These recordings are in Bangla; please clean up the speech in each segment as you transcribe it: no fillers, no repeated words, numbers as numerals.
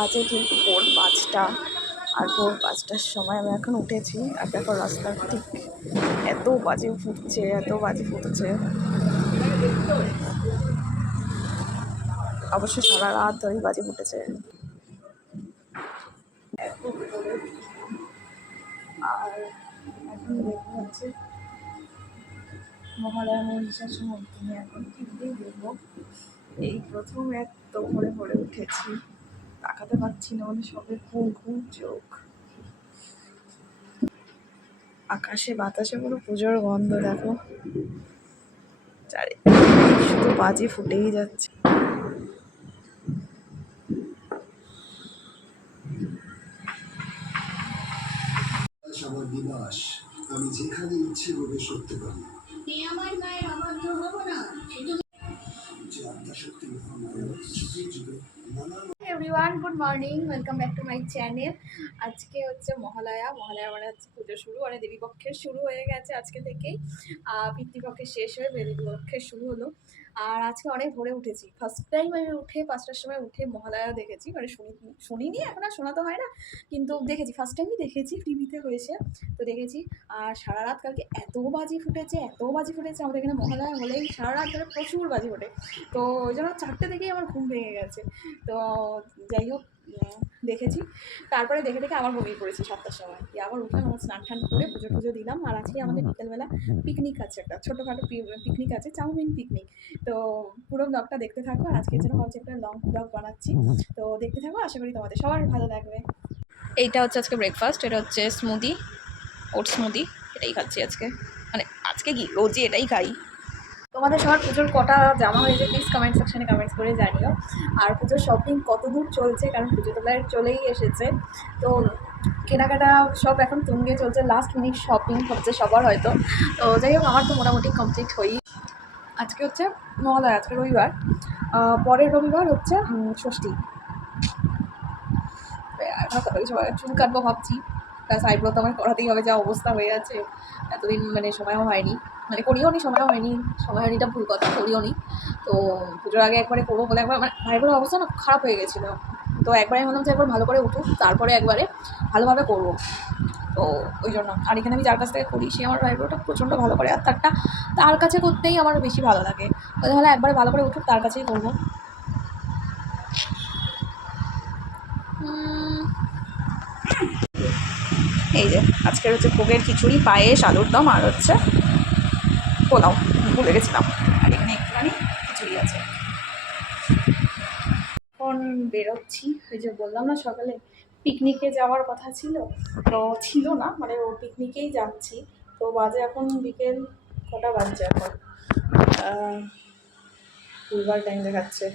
বাজে ঠিক ভোর 5টা। আর ভোর 5টার সময় আমি এখন উঠেছি। আর দেখো রাস্তার ঠিক এত বাজে ফুটছে, এত বাজে ফুটছে। অবশ্য সারা রাত ধরেই বাজে ফুটেছে। আর এখন দেখবো হচ্ছে মহালয়া মহিষার সময় তুমি এখন ঠিকই দেখবো। এই প্রথম এত ভোরে ভোরে উঠেছি, তাকাতে পারছি না, মানে সবে ঘুম ঘুম চোখ। আকাশে বাতাসে পুরো পুজোর গন্ধ, দেখো চারিদিকে শুধু বাজি ফুটেই যাচ্ছে। আমার নিবাস, আমি যেখানে ইচ্ছে প্রবেশ করতে পারি। আমার মায়ের অবাধ্য হব না, যে আত্মাশক্তি যুগে যুগে everyone, good morning, welcome back to my channel. আজকে হচ্ছে মহালয়া মানে হচ্ছে পুজো শুরু, মানে দেবীপক্ষের শুরু হয়ে গেছে আজকে থেকেই। পিতৃপক্ষের শেষ হয়ে দেবীপক্ষের শুরু হলো। আর আজকে অনেক ভোরে উঠেছি, ফার্স্ট টাইম আমি উঠে 5টার সময় উঠে মহালয়া দেখেছি। মানে শুনিনি, এখন আর শোনা তো হয় না, কিন্তু দেখেছি, ফার্স্ট টাইমই দেখেছি, টিভিতে হয়েছে তো দেখেছি। আর সারা রাত কালকে এত বাজি ফুটেছে, আমাদের এখানে মহালয়া হলেই সারা রাত ধরে প্রচুর বাজি ফোটে। তো ওই জন্য 4টে থেকেই আমার ঘুম ভেঙে গেছে। তো যাই হোক, দেখেছি। তারপরে দেখে দেখে আবার ঘুমিয়ে পড়েছি 7টার সময়, দিয়ে আবার উঠলাম, আমার স্নান টান করে পুজো টুজো দিলাম। আর আজকে আমাদের বিকেলবেলা পিকনিক আছে, একটা ছোটোখাটো পিকনিক আছে, চাউমিন পিকনিক। তো পুরো ব্লগটা দেখতে থাকো। আর আজকের জন্য ভাবছি একটা লং ব্লগ বানাচ্ছি, তো দেখতে থাকো, আশা করি তোমাদের সবার ভালো লাগবে। এইটা হচ্ছে আজকে ব্রেকফাস্ট, এটা হচ্ছে স্মুদি, ওট স্মুদি, এটাই খাচ্ছি আজকে। মানে আজকে কি রোজই এটাই খাই। তোমাদের সবার পুজোর কটা জামা হয়েছে প্লিজ কমেন্ট সেকশানে কমেন্টস করে জানিও। আর পুজোর শপিং কত দূর চলছে, কারণ পুজো তো প্রায় চলেই এসেছে। তো কেনাকাটা সব এখন তুঙ্গে চলছে, লাস্ট মিনিট শপিং হচ্ছে সবার হয়তো। তো যাই হোক, আমার তো মোটামুটি কমপ্লিট হই। আজকে হচ্ছে মহালয়া, আজকে রবিবার, পরের রবিবার হচ্ছে ষষ্ঠী। এখনও কত কিছু চুল কাটবো ভাবছি, প্লাস আইব্রো তো আমার করাতেই হবে, যা অবস্থা হয়ে আছে। এতদিন মানে সময়ও হয়নি, মানে করিও নি, সময়ও হয়নি, সময় হয়নিটা ভুল কথা, করিও নি। তো পুজোর আগে একবারে করবো বলে একবার মানে ভাইবোর অবস্থা না খারাপ হয়ে গেছিলো। তো একবারে ভাবলাম যে একবার ভালো করে উঠুক, তারপরে একবারে ভালোভাবে করবো। তো ওই জন্য, আর এখানে আমি যার কাছ থেকে করি সে আমার ভাইব্রোটা প্রচণ্ড ভালো করে, আর তার কাছে করতেই আমার বেশি ভালো লাগে। তাহলে একবারে ভালো করে উঠুক, তার কাছেই করবো। এই যে আজকের হচ্ছে ভোগের খিচুড়ি, পায়েস, আলুর দম, আর হচ্ছে পোলাও, ভুলে গেছিলাম। আর এখানে একটুখানি খিচুড়ি আছে। এখন বেরোচ্ছি, ওই যে বললাম না সকালে পিকনিকে যাওয়ার কথা ছিল, তো ছিল না, মানে ও পিকনিকেই যাচ্ছি। তো বাজে এখন বিকেল কটা বাজছে, এখন ভুলবার টাইম দেখাচ্ছে,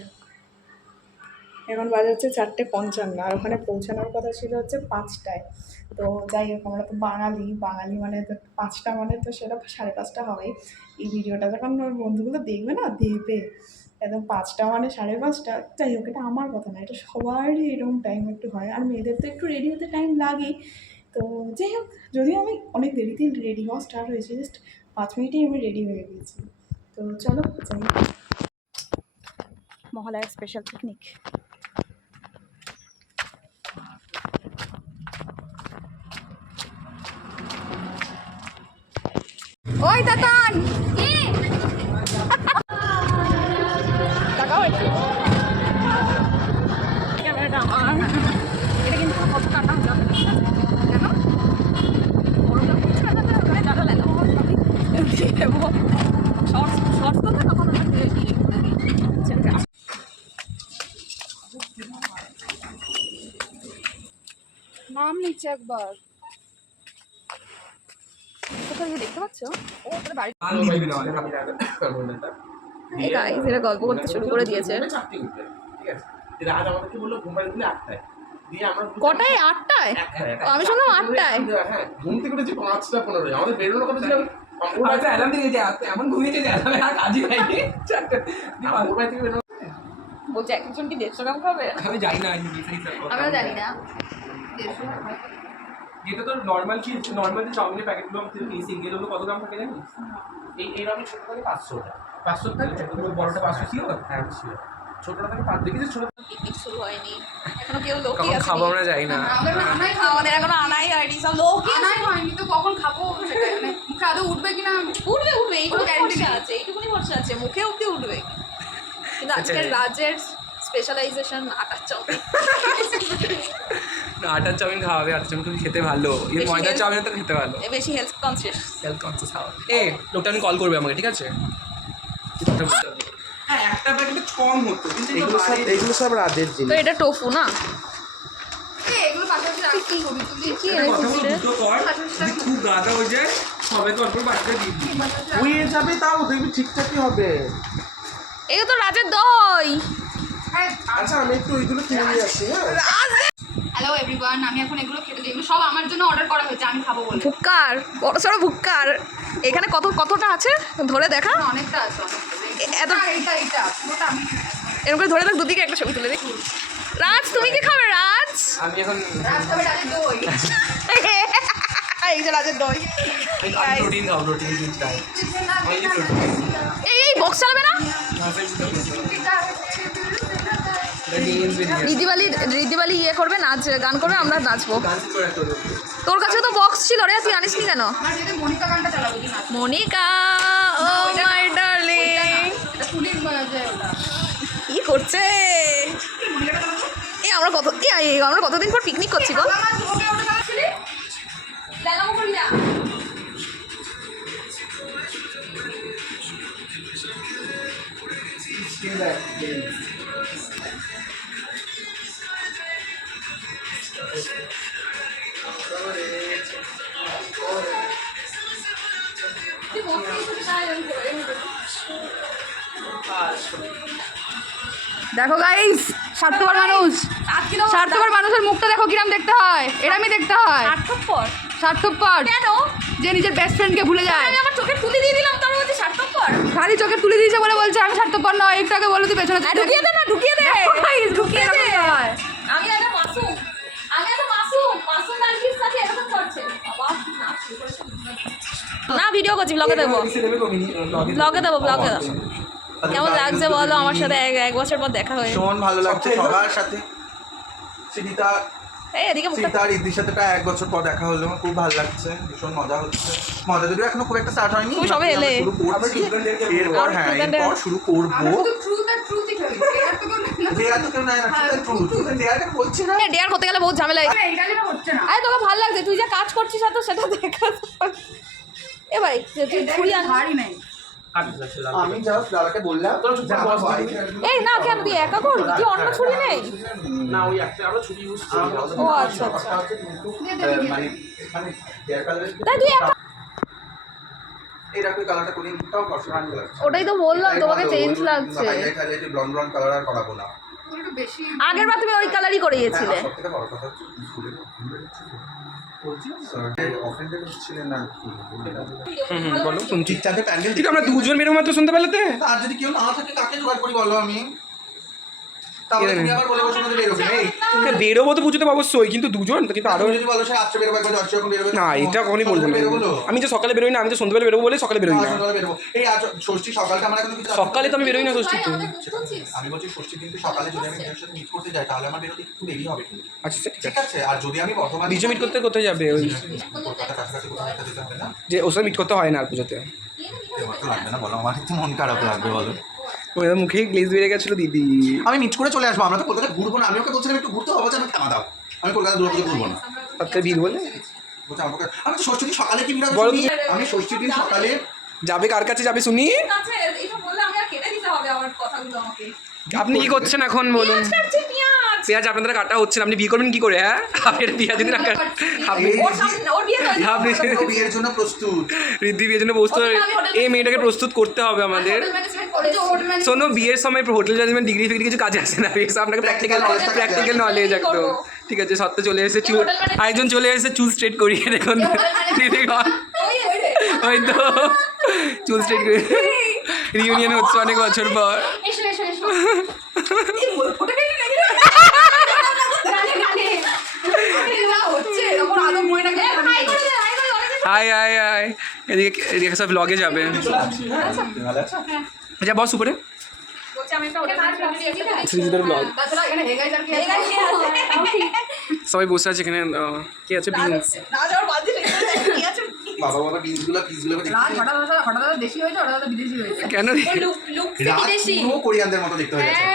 এখন বাজে হচ্ছে 4:55। আর ওখানে পৌঁছানোর কথা ছিল হচ্ছে 5টায়। তো যাই হোক, আমরা তো বাঙালি মানে তো 5টা মানে তো সেটা 5:30 হবেই। এই ভিডিওটা যখন ওর বন্ধুগুলো দেখবে না, দেবে একদম 5টা মানে 5:30। যাই হোক, এটা আমার কথা না, এটা সবারই এরকম টাইম একটু হয়, আর মেয়েদের তো একটু রেডি হতে টাইম লাগেই। তো যাই হোক, যদিও আমি অনেক দেরিতেই রেডি হওয়া স্টার্ট হয়েছে, জাস্ট 5 মিনিটেই আমি রেডি হয়ে গিয়েছি। তো চলো যাই, মহালয়ার স্পেশাল পিকনিক। ওই তাকান, তাকাও একটু, ক্যামেরাটা আমার। এটা কিন্তু কত কাটা হলো দেখো, ওরকম কিছু না, ওখানে যারা লেখা দিয়ে দেবো শর্টস তো তখন আমরা নাম নিচ্ছে একবার, কোথাও দেখতে পাচ্ছ ও বাড়ি। এরা গল্প করতে শুরু করে দিয়েছে। কটায়? 8টায়? আমি শুনলাম 8টায়। ঘুম থেকে উঠেছি 5টা 15, আমাদের বেরোনোর কথা ছিল। বলছে একজন কি 150 গ্রাম খাবে? আমি জানি না, আমিও জানি না। যেটা তো নর্মাল কি, নর্মাল যে চাউমিনের প্যাকেটগুলো আমি সিঙ্গেল হলো কত গ্রাম থাকে জানিস? এই আমি ছোট থাকে 500 থাকে, বড়টা 500 ছিল। হ্যাঁ ছিল, ছোটটা থাকে 5 দেখেছিস ছোট। পিকনিক শুরু হয়নি, এখন এখনো কেউ লোকই কখন আসেনি। খাবো আমরা যাই না। আমাদের এখনো আনাই হয়নি, সব লোকই আনাই হয়নি তো কখন খাবো সেটা মানে মুখে আদৌ উঠবে কিনা উঠবে উঠবে, এইটুকু guarantee ভরসা নেই। আছে, এইটুকুনি ভরসা আছে, মুখে অব্দি উঠবে। কিন্তু আজকের রাজের স্পেশালাইজেশন আটার চাউমিন। না, আটার চাউমিন খাওয়াবে, আটার চাউমিন খুব খেতে ভালো, এই বেশি ময়দার health- চাউমিন তো খেতে ভালো। এ বেশি হেলথ কনসিয়াস। হেলথ কনসিয়াস খাওয়া। লোকটা আমি কল করবে আমাকে, ঠিক আছে? কথা বলতে হবে। হ্যাঁ, একটা প্যাকেটে কম হতো, কিন্তু এগুলো সব রাজের তো জিনিস। এটা টোফু না? এগুলো পাশাপাশি রাখতে ছবি তুলি কি কথা এনেছিস বলে রে? দুটো কর, যদি খুব গাদা হয়ে যায় সবাইকে অল্প বাচ্চা দিয়ে দিই। হয়ে যাবে, তাও দেখবি ঠিকঠাকই হবে। এই তো রাজের দই। আচ্ছা আমি একটু ওইগুলো কিনে নিয়ে আসি। হ্যাঁ হ্যালো এভরিওয়ান, আমি এখন এগুলো খেতে দিই, এগুলো সব আমার জন্য অর্ডার করা হয়েছে, আমি খাবো বলে। ভুক্কার, বড় সড়ো ভুক্কার। এখানে কতটা আছে ধরে দেখা। অনেকটা আছে এত এইটা পুরোটা আমি এরকম করে ধরে দেখ, দুদিকে একটা ছবি তুলে দিই। রাজ তুমি কি খাবে রাজ? আমি এখন রাস্তাবে রাতে দই এই যে রাজের দই। প্রোটিন খাও, প্রোটিন চাই। Only protein. এই বক্স চালাবে না? রিদিবালি ইয়ে করবে, নাচ গান করবে, আমরা নাচবো। ডান্স করে একটা করবো। তোর কাছে তো বক্স ছিল রে, তুই আনিসনি কেন? আমার যদি মনিকা গানটা চালাবো দিন আসো। মনিকা ও মাই ডার্লিং, এটা তুলির যে ওটা কি করছে? আমরা কতদিন পর পিকনিক করছি বল? আমার ওকে ওটা চালাচ্ছিলি লাগাবো করলি না দেখো গাইস, স্বার্থপর মানুষের মুখটা দেখো কিরম দেখতে হয়, এরমই দেখতে হয়। স্বার্থপর কেন? যে নিজের বেস্ট ফ্রেন্ডকে ভুলে যায়। আমি আমার চোখে তুলে দিয়ে দিলাম, তোর বলছি স্বার্থপর। খালি চোখে তুলে দিয়েছে বলে বলছে আমি স্বার্থপর নয়, একটু আগে বলে তুই পেছনে ঢুকিয়ে দে না, ঢুকিয়ে দে, ঢুকিয়ে দে। হয়। আমি একটা মাসুম নার্গিস সাথে এরকম করছে। বাবা কি নাচ শুরু করেছে। না ভিডিও করছি, ব্লগে দেবো, ব্লগে দেবো। কেমন লাগছে বলো আমার সাথে এক বছর পর দেখা হয়ে? ভীষণ ভালো লাগছে সবার সাথে। সীতা এই এদিকে মুখটা সীতা আর ইদ্দির সাথে প্রায় 1 বছর পর দেখা হলো, আমার খুব ভালো লাগছে, ভীষণ মজা হচ্ছে। মজা যদিও এখনো খুব একটা স্টার্ট হয়নি, তুমি সবে এলে। শুরু করছি। এরপর হ্যাঁ, এরপর শুরু করবো। আমরা শুধু ট্রুথ আর ট্রুথই খেলি, এর তো কেউ নেই না। দেয়া তো কেউ নাই না, দেয়াটা বলছি না। ডেয়ার করতে গেলে বহুত ঝামেলা। এইটা যেন হচ্ছে না। আরে তোকে ভালো লাগছে, তুই যা কাজ করছিস তো সেটা দেখা। এ ভাই তুই ছুরি আন। ভারী নাই। আমি জাস্ট দাদাকে বললাম যে আমার বাইকে এই না কেন তুই একা করবি, কি অন্য ছুরি নেই? না ওই একটা আমরা ছুটি ইউজ করি। ও আচ্ছা আচ্ছা, মানে মানে হেয়ার কালার তাই তুই একা। এরকম কালারটা করি, এটাও পছন্দ লাগছে। ওটাই তো বললাম তোমাকে চেঞ্জ লাগছে। হাইলাইট ব্লন্ড কালার আর করাবো না। একটু বেশি আগের বার তুমি ওই কালারই করিয়েছিলে। হ্যাঁ, সবথেকে বড় কথা হচ্ছে স্কুলে অফেন্ডেড হচ্ছিলেন না। বলো শুনছি। ঠিকঠাক প্যান্ডেল কিন্তু আমরা দুজন বেরো মাত্র শুনতে পেলে? আর যদি কেউ না থাকে কাকে জোগাড় করি বলো আমি? তাহলে তুমি আবার বলে বসে মধ্যে বেরোবে এই বেরোবো তো পুজোতে অবশ্যই, কিন্তু দুজন তো, কিন্তু আরো তুমি যদি বলো সে রাত্রে বেরোবে একবার যাচ্ছ এখন বেরোবে না, এটা কখনই বলবো না। আমি তো সকালে বেরোই না, আমি তো সন্ধ্যাবেলা বেরোবো বলে সকালে বেরোই না। বেরোবো এই আজ ষষ্ঠী সকালটা আমার এখন কিছু সকালে তো আমি বেরোই না ষষ্ঠী তো। আমি বলছি ষষ্ঠী কিন্তু সকালে যদি আমি মেয়ের সাথে মিট করতে যাই তাহলে আমার বেরোতে একটু দেরি হবে কিন্তু। আচ্ছা ঠিক ঠিক আছে। আছে, আর যদি আমি বর্তমানে বিজয় মিট করতে কোথায় যাবে? ওই কলকাতা কাছাকাছি কোথাও একটা যেতে হবে না? যে ওর সাথে মিট করতে হয় না আর পুজোতে। আমার তো লাগবে না বলো, আমার একটু মন খারাপ লাগবে বলো। ওই মুখে গ্লেজ বেড়ে গেছিল দিদি। আমি মিট করে চলে আসবো, আমরা তো কলকাতা ঘুরবো না। আমি ওকে বলছিলাম একটু ঘুরতে হবে, আমি থামা দাও, আমি কলকাতা দুর্গা পুজো ঘুরবো না। তাতে বীর বলে বলছে আমাকে আমি তো ষষ্ঠী দিন সকালে কি বিরাট বলো শুনি, আমি ষষ্ঠী দিন সকালে যাবে, কার কাছে যাবে শুনি। আচ্ছা এটা বললে আমি আর কেটে দিতে হবে আমার কথাগুলো আমাকে। আপনি কি করছেন এখন বলুন? পেঁয়াজ আপনাদের কাটা হচ্ছে না, আপনি বিয়ে করবেন কি করে? হ্যাঁ, আপনি পেঁয়াজ যদি না আপনি ওর বিয়ে তো আপনি বিয়ের জন্য প্রস্তুত। ঋদ্ধি বিয়ের জন্য প্রস্তুত। এই মেয়েটাকে প্রস্তুত করতে হবে আমাদের। হোটেল ম্যানেজমেন্ট কলেজে হোটেল ম্যানেজমেন্ট শোনো, বিয়ের সময় হোটেল ম্যানেজমেন্ট ডিগ্রি ফিগ্রি কিছু কাজে আসে না, আপনাকে প্র্যাকটিক্যাল নলেজ একদম। ঠিক আছে, সত্য চলে এসেছে চুল, আরেকজন চলে এসেছে চুল স্ট্রেট করিয়ে, দেখুন দিদি ওই তো চুল স্ট্রেট করে রিউনিয়ন হচ্ছে অনেক বছর পর। এসো এসো এসো এই ওটা কেন নাকি গানে গানে এটা হচ্ছে এরকম আদম মইনাকে হাই করে দে হাই করে অনেক হাই হাই হাই, এদিকে সব ব্লগে যাবে। ভালো আছে? যা বস উপরে। বলছে আমি একটা হোটেল শ্রীজিতের ব্লগ তাছাড়া এখানে হেগাই যার খেয়ে সবাই বসে আছে এখানে কি আছে বিনস না যাওয়ার বাদ দিয়ে কি আছে বাবা বাবা পিসগুলো রাত হঠাৎ দেশি হয়েছে হঠাৎ বিদেশি হয়েছে কেন লুক বিদেশি পুরো কোরিয়ানদের মতো দেখতে হয়ে গেছে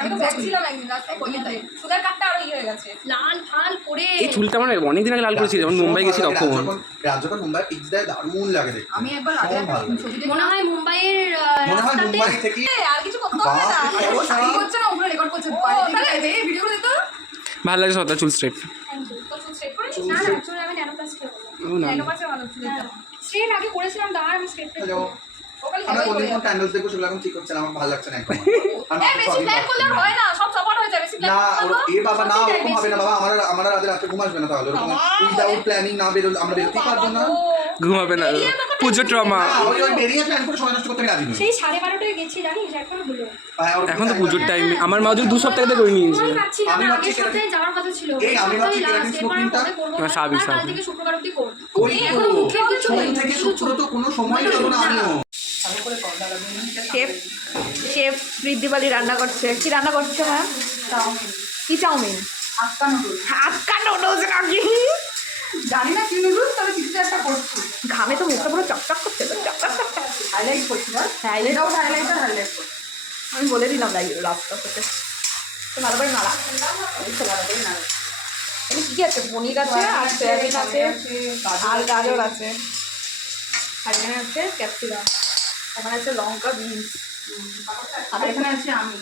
আমি তো দেখছিলাম একদিন রাস্তায় কলকাতায় সুগার কাটটা আরো ইয়ে হয়ে গেছে লাল ফাল করে এই চুলটা আমার অনেকদিন আগে লাল করেছি যখন মুম্বাই গেছি তখন রাত যখন মুম্বাই পিক্স দেয় দারুণ লাগে দেখতে আমি একবার আগে খুব ভালো লাগে। ছবি মনে হয় মুম্বাইয়ের মনে হয় মুম্বাই থেকে আর কিছু করতে হবে না বাপ রে, দেখে করছে না ওগুলো রেকর্ড করছে এই ভিডিওগুলো দেখো ভালো লাগে সত্তা চুল স্ট্রেট তো চুল স্ট্রেট করে না না চুল আমি ন্যানোপ্লাস্টি করবো না কেন পাশে ভালো চুল স্ট্রেট আগে করেছিলাম দাঁড় আমি স্ট্রেট হ্যালো ওখানে আমরা হেয়ার কোন ক্যান্ডেলস দেখবো সেগুলো এখন ঠিক হচ্ছে না আমার ভালো লাগছে না একদম আমি বেশি প্ল্যান করলে আর হয় না সব সাপোর্ট হয়ে যাবে বেশি না প্ল্যান এ বাবা না ওরকম হবে না বাবা আমরা রাতে ঘুম আসবে না তাহলে ওরকম উইদাউট প্ল্যানিং না বেরোলে আমরা বেরোতেই পারবো না ঘুমাবে না পুজো ট্রমা না, ওই বেরিয়ে প্ল্যান করে সময় নষ্ট করতে আমি রাজি নই সেই 12:30টায় গেছি জানিস এখনো হলো হ্যাঁ, ওরকম এখন তো time পুজোর লাগবে। টাইম আমার মা যদি 2 সপ্তাহ আগে করে নিয়েছে আমি ভাবছি না আমি আমি ভাবছি আগের সপ্তাহে যাওয়ার কথা ছিল এই আমি ভাবছি সপ্তাহে কেরাটিন last, এরপর আর smoking-টা- পরে করবো না, না, স্বাভাবিক, কাল স্বাভাবিক। থেকে শুক্রবার অবধি করবো ওই তো এখনো মুখের কিছু সোম হয়নি, থেকে শুধু শুক্র তো কোনো সময় পাবো না আমিও শেফ শেফ বৃদ্ধিবালি রান্না করছে কি রান্না করছে ম্যাম কি চাউমিন আটকা নুডলস আজকা নুডলস নাকি জানি না কি নুডলস তবে কিছু একটা করছি ঘামে তো মুখটা পুরো চকচক করছে তো চকচক চকচক হাইলাইট করছি বল হাইলাইট এটাও হাইলাইট করছি আমি বলে দিলাম তাই লাস্টটা থেকে তো ভালো করে নাড়া এখানে কি আছে পনির আছে আর সয়াবিন আছে আর গাজর আছে আর এখানে আছে ক্যাপসিকাম এখানে আছে লঙ্কা বিনস আর এখানে আছে আমি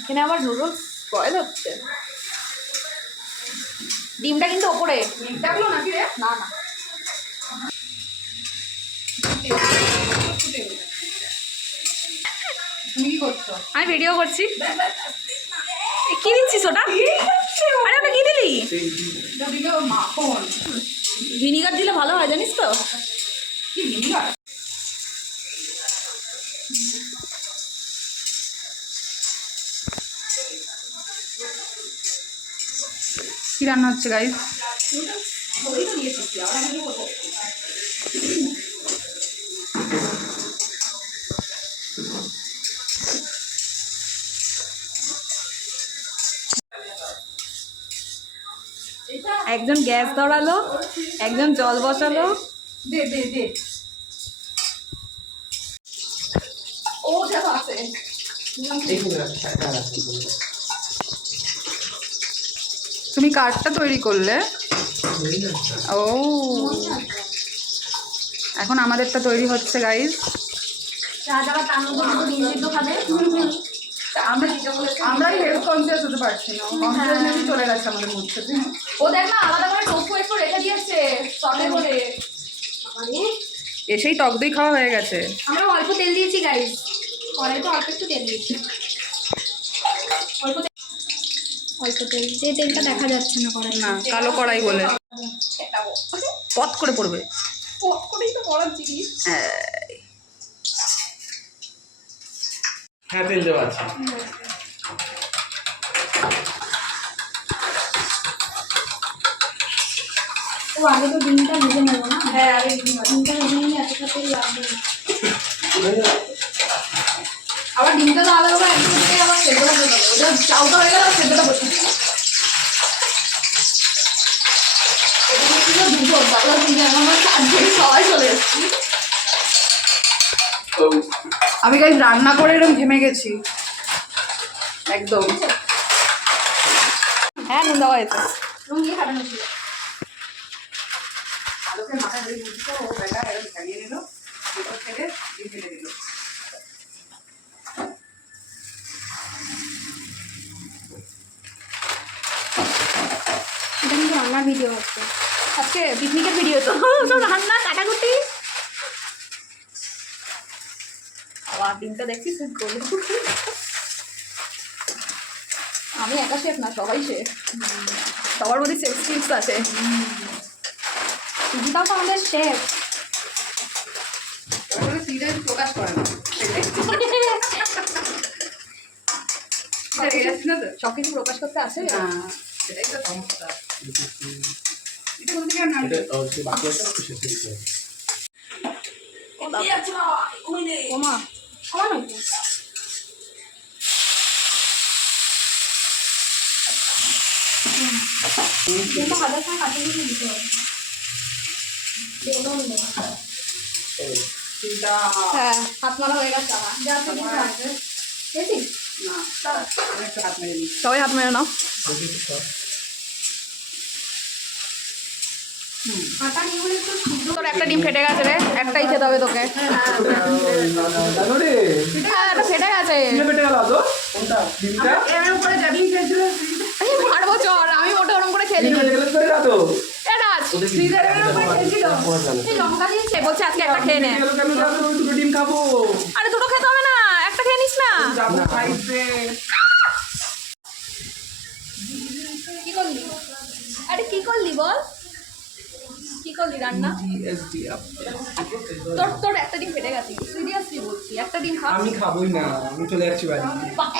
এখানে আবার নুডলস বয়েল হচ্ছে ডিমটা কিন্তু ওপরে দেখলো নাকি রে না না তুমি কি করছো আমি ভিডিও করছি এ, কি দিচ্ছিস ওটা আরে ওটা কি দিলি ওদিকে মাখন ভিনিগার দিলে ভালো হয় জানিস তো কি ভিনিগার কি রান্না হচ্ছে গাইস একজন গ্যাস ধরালো একজন জল বসালো দে দে দে ও দেখো আছে তুমি কার্ডটা তৈরি করলে ও এখন আমাদেরটা তৈরি হচ্ছে গাইস রাত আবার তার মধ্যে দুটো ডিম সিদ্ধ খাবে আমরাই হেলথ কনসিয়াস হতে পারছি না কনসিয়াসনেসই চলে গেছে আমাদের মধ্যে ও দেখ না আলাদা করে টোফু একটু রেখে দিয়েছে সবে করে মানে এসেই টক দই খাওয়া হয়ে গেছে আমরা অল্প তেল দিয়েছি গাইস কড়াইতে অল্প একটু তেল দিয়েছি অল্প তেল যে তেলটা দেখা যাচ্ছে না কড়াই না কালো কড়াই বলে পথ করে পড়বে পপ করেই তো বড় জিনিস হ্যাঁ তেল দেওয়া আছে ও আগে তো ডিমটা ভেজে নেবো না হ্যাঁ আরে ডিমটা ভেজে নিলে এতটা তেল লাগবে না আবার ডিমটা তো আলাদা করে একদম থেকে আবার সেদ্ধ করে দেবো ওটা চাউটা হয়ে গেল সেদ্ধটা বসে সবাই চলে এসেছি আমি গাইস রান্না করে এরকম ঘেমে গেছি একদম হ্যাঁ নুন দেওয়া হয়েছে নুন দিয়ে খাটানো ছিল আলোকে মাথায় ধরে বুঝতো ও বেটা এরকম ঝালিয়ে নিল এরপর থেকে ডিম ফেলে দিল এটা কিন্তু রান্নার ভিডিও হচ্ছে আজকে পিকনিকের ভিডিও তো সব রান্না কাটাকুটি আবার ডিমটা দেখছি তুই করবি আমি একা শেফ না সবাই শেফ সবার মধ্যে সেফ স্কিলস আছে দিদাও তো আমাদের শেফ ওগুলো সিরিয়াস প্রকাশ করে না এটা না তো সব কিছু প্রকাশ করতে আছে না সেটাই তো সমস্যা এটা কোন থেকে নাম ওমা সমান হয়েছে কিন্তু হাজার টাকা কাটে দিয়ে দিতে হবে বেলুন নেই হ্যাঁ হাত মারা হয়ে গেছে আমার যা তুমি আসবে দেখি সবাই হাত মেরে নাও আটা নিয়ে বলে একটু শুদ্ধ তোর একটা ডিম ফেটে গেছে রে একটাই খেতে হবে তোকে জানো রে হ্যাঁ এটা ফেটে গেছে পেটে গেল তো কোনটা ডিমটা এই মারবো চল আমি মোটা ওরম করে খেলি ডিম গেলে করে দাও তো এটা ফ্রিজারের উপরে খেলছিল এই লঙ্কা দিয়েছে বলছে আজকে একটা খেয়ে নে গেল কেন দাও তো দুটো ডিম খাবো আরে দুটো খেতে হবে না একটা খেয়ে নিস না যাবো খাইতে কি করলি আরে কি করলি বল কি করলি রান্না জিএসডি তোর তোর একটা ডিম ফেটে গেছে সিরিয়াসলি বলছি একটা ডিম খা আমি খাবোই না আমি চলে যাচ্ছি বাড়ি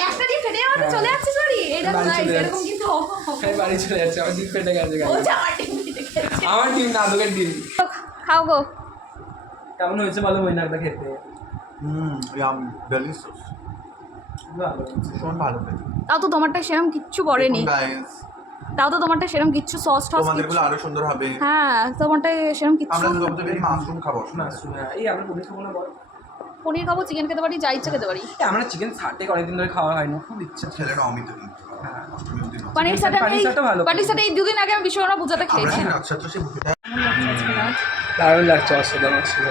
একটা ডিম ফেটে যাওয়াতে চলে যাচ্ছিস বাড়ি এটা তো বাড়ি নাই চলে এরকম যাচ্ছি। কিন্তু আমি বাড়ি চলে যাচ্ছি আমার ডিম পেটে গেছে ও যা আমার ডিম ফেটে গেছে আমার ডিম না তোকে ডিম খাও গো কেমন হয়েছে বলো মইনাকটা খেতে ইয়াম ডেলিশিয়াস ভালো ভীষণ ভালো খেতে তাও তো তোমারটা সেরকম কিচ্ছু পড়েনি গাইস তাও তো তোমারটা সেরকম কিচ্ছু সস টস তোমাদেরগুলো আরো সুন্দর হবে হ্যাঁ তোমারটা সেরকম কিচ্ছু আমরা দুটো বেশি মাশরুম খাবো না শুনে এই আমরা পনির খাবো না বল পনির খাবো চিকেন খেতে পারি যা ইচ্ছা খেতে পারি আমরা চিকেন সাটে অনেকদিন ধরে খাওয়া হয় না খুব ইচ্ছা ছিল ছেলেরা অমিত কিন্তু পানির সাথে আমি পানির সাথে ভালো। পানির সাথে এই দুদিন আগে আমি বিশ্বকর্মা পূজাতে আমরা খেয়েছি সেই রাতসাত্র সেই বুফেটা দারুণ লাগছে অসাধারণ ছিল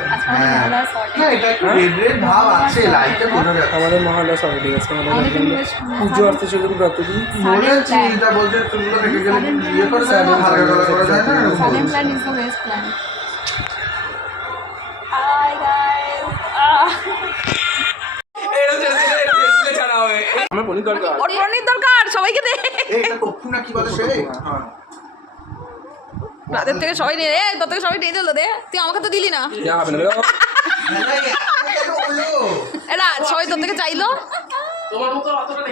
হ্যাঁ এটা একটু রেড রেড ভাব আছে লাইটে বোঝা যাচ্ছে আমাদের মহালয়া সবাই ঠিক আছে আমাদের পুজো আসতে চলুন যতদিন বলেছি এটা বলতে তুমি তো রেখে গেলে ইয়ে করে যায় না হালকা গলা করা যায় না Salem plan is the best plan hi guys আমার পনির দরকার ওর পনির দরকার সবাইকে দে এই এটা কপ্পু না কি বলে সে হ্যাঁ রাতের থেকে সবাই নিয়ে তোর থেকে সবাই নিয়ে চলো দে তুই আমাকে তো দিলি না যা হবে না বেরো। কেন বললো এরা সবাই তোর থেকে চাইলো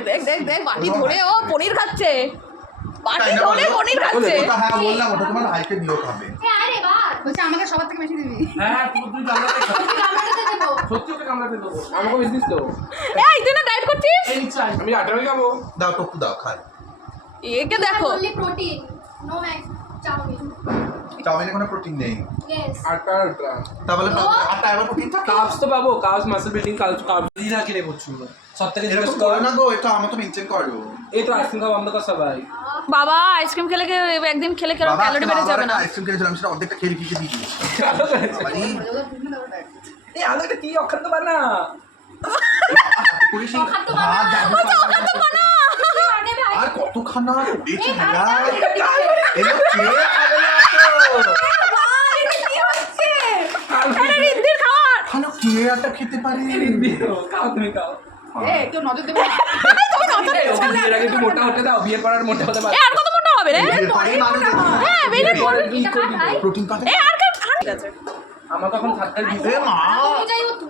দেখ দেখ দেখ বাটি ধরে ও পনির খাচ্ছে বাটি ধরে পনির খাচ্ছে ওটা হ্যাঁ বললাম ওটা তোমার ভাইকে দিও খাবে আরে বাহ বলছে আমাকে সবার থেকে বেশি দিবি হ্যাঁ তুই কামড়াতে খা। কামড়াতে দেবো সত্যি ওকে কামড়াতে দেবো আমাকে বেশি দিস তো এই তুই না ডায়েট করছিস আমি 8 টাকা খাবো দাও টপ্পু দাও খাই একে দেখো only protein no max chowmein চাউমিনে কোনো প্রোটিন নেই ইয়েস 8 টাকা তাহলে আটা এবার প্রোটিন থাকে কার্বস তো পাবো কার্বস মাসল বিল্ডিং কার্বস দিনা কিনে করছো সব থেকে জিজ্ঞেস এরকম কর করো না গো এটা আমার তো মেনটেন করো এই তো আইসক্রিম খাওয়া বন্ধ কর সবাই বাবা আইসক্রিম খেলে একদিন খেলে কেরম ক্যালোরি বেড়ে যাবে না আইসক্রিম খেয়েছিলাম সেটা অর্ধেকটা খেয়ে ফিকে দিয়ে দিয়েছি ভালো করেছে। মানে এই আলো এটা কি অখাদ্য বানা পুলিশ ভাত যাবে আর কতখানা করেছি ভাই এবার খেয়ে খাবে না তো আরে রিদ্দির খাওয়ার খানা খেয়ে একটা খেতে পারি খাও তুমি খাও কেউ নজর দেবে না ওকে বিয়ের আগে একটু মোটা হতে দাও বিয়ের পর আর মোটা হতে পারবে আর কত মোটা হবে রে এরপরেই মানুষ হ্যাঁ বিয়ের পরে প্রোটিন পাবে আর ঠিক আছে আমার তখন থাকতে দিতে এ মা অনুযায়ী ও তুই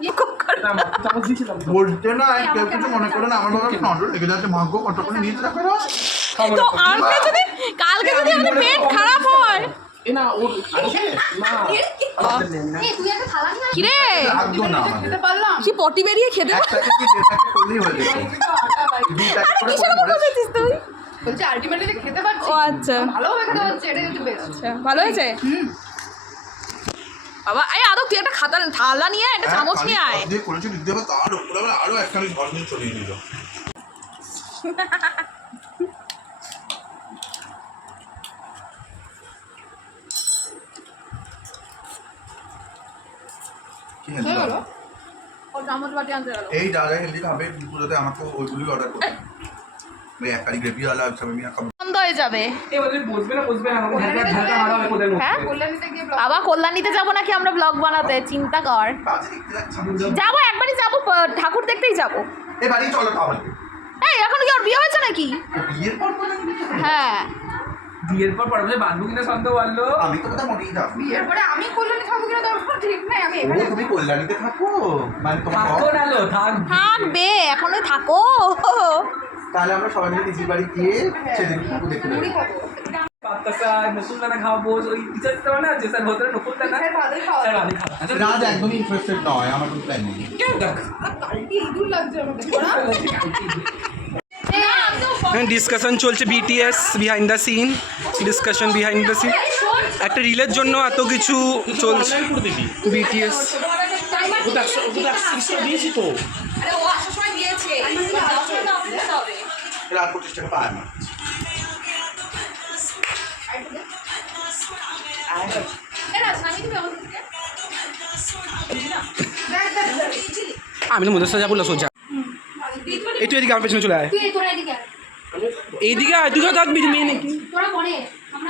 চামচ দিয়েছিলাম বলতে না কেউ কিছু মনে করে না আমার বাবা নজর লেগে যাচ্ছে ভাগ্য কত করে নিয়ে রাখবে না তো কালকে যদি আমাদের পেট খারাপ হয় এ না ও না এই তুই একটা থালা নিয়ে কি রে রাখবো না আমাদের কি পটি বেরিয়ে খেতে একটাকে কি দেড়টাকে করলেই হয়ে যাবে দুই প্যাকেট করে কিসের করে কথা বলছিস তুই বলছে আলটিমেটলি খেতে পারছি ও আচ্ছা ভালোভাবে খেতে পারছি এটাই হচ্ছে বেস্ট আচ্ছা ভালো হয়েছে বাবা এই আদক তুই একটা খাতা থালা নিয়ে একটা চামচ নিয়ে আয় দিয়ে করেছি দিতে হবে তার উপরে আবার আরো একখানি ঝড় নিয়ে চলে নিল কি হেলদি ও চামচ বাটি আনতে গেল এই ডালে হেলদি খাবে পুজোতে আমাকে ওইগুলি অর্ডার করবে ওই এক কারি গ্রেভি আলা সব আমি খাবো বন্ধ হয়ে যাবে এ বলে বসবে না বসবে না আমাকে ঢাকা ঢাকা মারা হবে কোদের হ্যাঁ মধ্যে কল্যাণীতে গিয়ে বাবা কল্যাণীতে যাবো নাকি আমরা ব্লগ বানাতে চিন্তা কর বাজে দেখতে লাগছে যাবো একবারই যাবো ঠাকুর দেখতেই যাবো এ বাড়ি চলো তাহলে এই এখন কি ওর বিয়ে হয়েছে নাকি বিয়ের পর বলে হ্যাঁ বিয়ের পর পড়বে বাঁধবো কিনা সন্দেহ বললো আমি তো কথা মনেই যাবো বিয়ের পরে আমি কল্যাণী থাকবো কিনা তোর ঠিক নাই আমি ও এখানে তুমি কল্যাণীতে থাকো মানে তোমার থাকো না লো থাক থাকবে এখনো থাকো তাহলে আমরা সবাই মিলে নিজের বাড়ি গিয়ে সেদিন ঠাকুর দেখতে যাবো পাত্তা নকুল দানা খাওয়াবো ওই টিচার দিতে না যে স্যার ভোতরে নকুল দানা স্যার ভালোই খাওয়া স্যার ভালোই খাওয়া আচ্ছা রাজ একদমই ইন্টারেস্টেড নয় আমার কোনো প্ল্যান নেই কেউ দেখ কালকে ইঁদুর লাগছে আমাদের ডিসকাশন চলছে BTS behind the scene, discussion behind the scene. একটা রিলের জন্য এত কিছু চলছে। বিটিএস আরে ও আসার সময় দিয়েছে যাওয়ার সময় তো আমাকে দিতে হবে। রাত 25 টাকা পায় না। এরা স্বামী তুমি আমাকে দিতে? আমি তো মধ্যে সাজা বললো সোজা। এই তুই এদিকে আমার পেছনে চলে আয়, তুই তোরা এদিকে আয়। এইদিকে আয়, তুই কোথাও থাকবি মেয়ে নাকি? তোরা পরে আমরা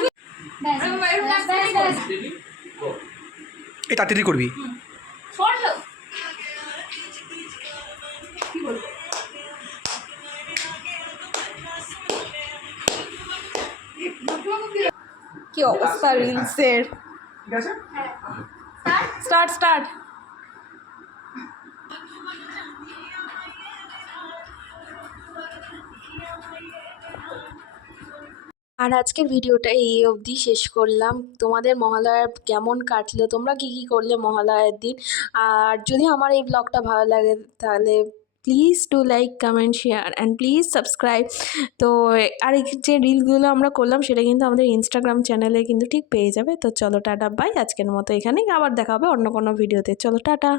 ব্যাস, ব্যাস, ব্যাস। এই তাড়াতাড়ি করবি। শোন তো। কি অবস্থা রিলসের। Start start. আর আজকের ভিডিওটা এই অবধি শেষ করলাম। তোমাদের মহালয়া কেমন কাটলো, তোমরা কী কী করলে মহালয়ার দিন? আর যদি আমার এই ব্লগটা ভালো লাগে তাহলে please do like, comment, share and please subscribe. তো আর এই যে রিলগুলো আমরা করলাম সেটা কিন্তু আমাদের ইনস্টাগ্রাম চ্যানেলে কিন্তু ঠিক পেয়ে যাবে। তো চলো টাটা বাই, আজকের মতো এখানেই, আবার দেখা হবে অন্য কোনো ভিডিওতে। চলো টাটা।